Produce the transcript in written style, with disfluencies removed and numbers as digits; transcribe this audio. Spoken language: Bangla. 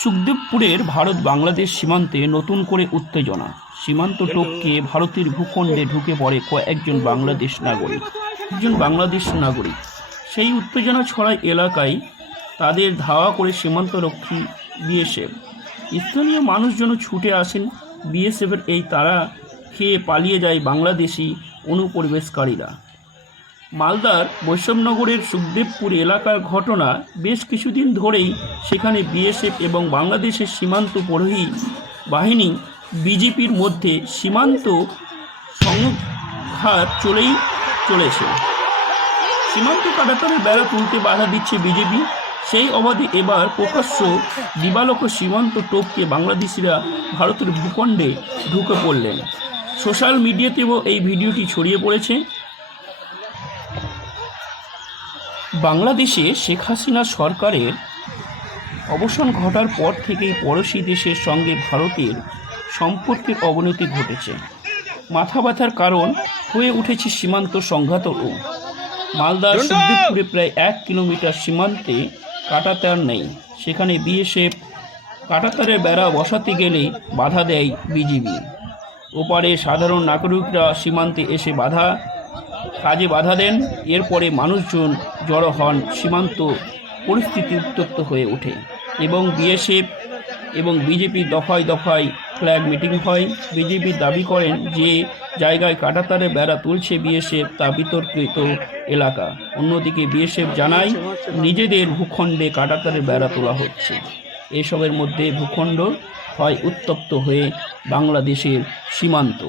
সুখদেবপুরের ভারত বাংলাদেশ সীমান্তে নতুন করে উত্তেজনা। সীমান্ত টপকে ভারতের ভূখণ্ডে ঢুকে পড়ে একজন বাংলাদেশ নাগরিক। সেই উত্তেজনা ছড়ায় এলাকায়। তাদের ধাওয়া করে সীমান্তরক্ষী বিএসএফ। স্থানীয় মানুষজন ছুটে আসেন। বিএসএফের এই তাড়া খেয়ে পালিয়ে যায় বাংলাদেশি অনুপ্রবেশকারীরা। মালদার বৈষ্ণবনগরের সুখদেবপুর এলাকার ঘটনা। বেশ কিছুদিন ধরেই সেখানে বিএসএফ এবং বাংলাদেশের সীমান্ত প্রহরী বাহিনী বিজেপির মধ্যে সীমান্ত সংঘাত চলেছে। সীমান্ত কাটাতারে বেড়া তুলতে বাধা দিচ্ছে বিজেপি। সেই অবাধে এবার প্রকাশ্য দিবালোক সীমান্ত টপকে বাংলাদেশিরা ভারতের ভূখণ্ডে ঢুকে পড়লেন। সোশ্যাল মিডিয়াতেও এই ভিডিওটি ছড়িয়ে পড়েছে। বাংলাদেশে শেখ হাসিনা সরকারের অবসান ঘটার পর থেকেই পড়োশি দেশের সঙ্গে ভারতের সম্পর্কের অবনতি ঘটেছে। মাথা ব্যথার কারণ হয়ে উঠেছে সীমান্ত সংঘাতও। মালদার সুখদেবপুরে প্রায় 1 কিলোমিটার সীমান্তে কাঁটাতার নেই। সেখানে বিএসএফ কাঁটাতারে বেড়া বসাতে গেলে বাধা দেয় বিজিবি। ওপারে সাধারণ নাগরিকরা সীমান্তে এসে কাজে বাধা দেন। এরপরে মানুষজন জড়ো হন। সীমান্ত পরিস্থিতি উত্তপ্ত হয়ে ওঠে এবং বিএসএফ এবং বিজেপি দফায় দফায় ফ্ল্যাগ মিটিং হয়। বিজেপি দাবি করেন যে জায়গায় কাঁটাতারে বেড়া তুলছে বিএসএফ তা বিতর্কিত এলাকা। অন্যদিকে বিএসএফ জানায় নিজেদের ভূখণ্ডে কাঁটাতারে বেড়া তোলা হচ্ছে। এসবের মধ্যে ভূখণ্ড হয় উত্তপ্ত হয়ে বাংলাদেশের সীমান্ত।